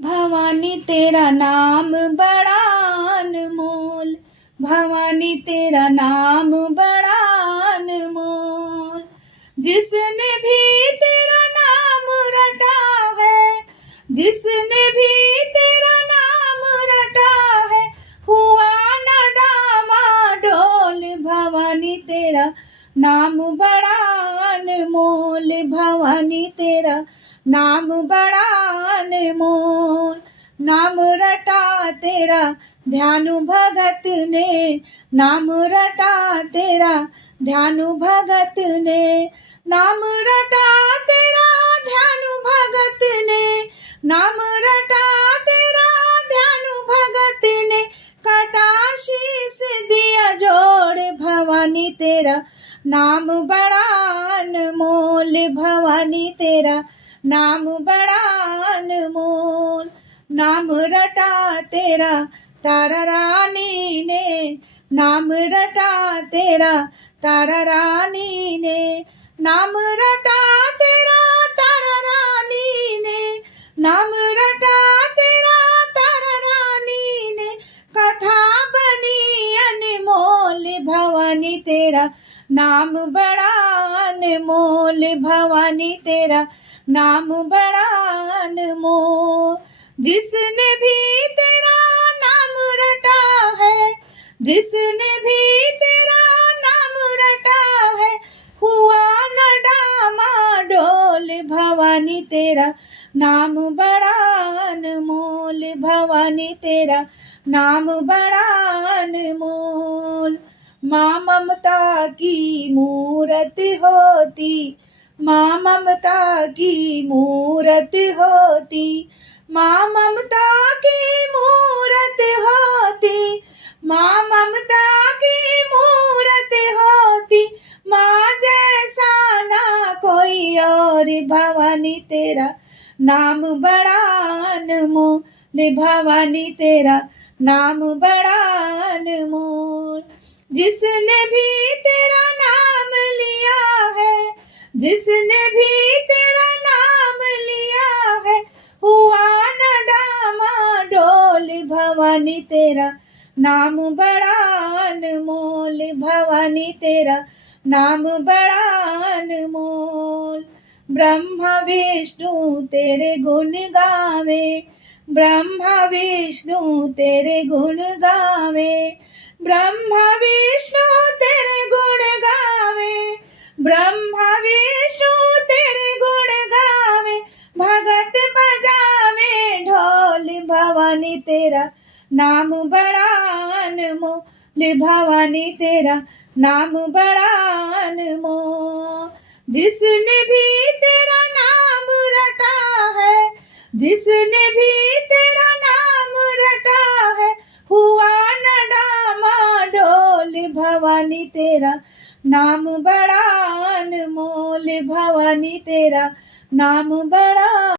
भवानी तेरा नाम बड़ा अनमोल, भवानी तेरा नाम बड़ा अनमोल। जिसने भी तेरा नाम रटा है, जिसने भी तेरा नाम रटा है, हुआ न डामाडोल। भवानी तेरा नाम बड़ा अनमोल, भवानी तेरा नाम बड़ा अनमोल। नाम रटा तेरा ध्यानु भगत ने, नाम रटा तेरा ध्यानु भगत ने, नाम रटा तेरा ध्यानु भगत ने, नाम रटा तेरा ध्यानु भगत ने। कटा शीस दिया जोड़, भवानी तेरा नाम बड़ा अनमोल, भवानी तेरा नाम बड़ा अनमोल। नाम रटा तेरा तारा रानी ने, नाम रटा तेरा तारा रानी ने, नाम रटा तेरा तारा रानी ने, नाम रटा तेरा तारा रानी ने। कथा बनी अनमोल, भवानी तेरा नाम बड़ा अनमोल, भवानी तेरा नाम बड़ा अनमोल। जिसने भी तेरा नाम रटा है, जिसने भी तेरा नाम रटा है, हुआ न डामाडोल। भवानी तेरा नाम बड़ा अनमोल, भवानी तेरा नाम बड़ा अनमोल। माँ ममता की मूरत होती, माँ ममता की मूरत होती, माँ ममता की मूरत होती, माँ ममता की मूरत होती। माँ जैसा ना कोई और, भवानी तेरा नाम बड़ा अनमोल, भवानी तेरा नाम बड़ा अनमोल। जिसने भी तेरा नाम लिया है, जिसने भी तेरा नाम लिया है, हुआ न डामाडोल। भवानी तेरा नाम बड़ा अनमोल, भवानी तेरा नाम बड़ा अनमोल। ब्रह्मा विष्णु तेरे गुण गावे, ब्रह्मा विष्णु तेरे गुण गावे, ब्रह्मा विष्णु तेरे गुण गावे, ब्रह्मा विष्णु तेरे गुण गावे। भगत बजावे ढोल, भवानी तेरा नाम बड़ा अनमोल, भवानी तेरा नाम बड़ा अनमोल। जिसने भी तेरा नाम रटा है, जिसने भी तेरा नाम रटा है, हुआ न डामाडोल। भवानी तेरा नाम बड़ा अनमोल, भवानी तेरा नाम बड़ा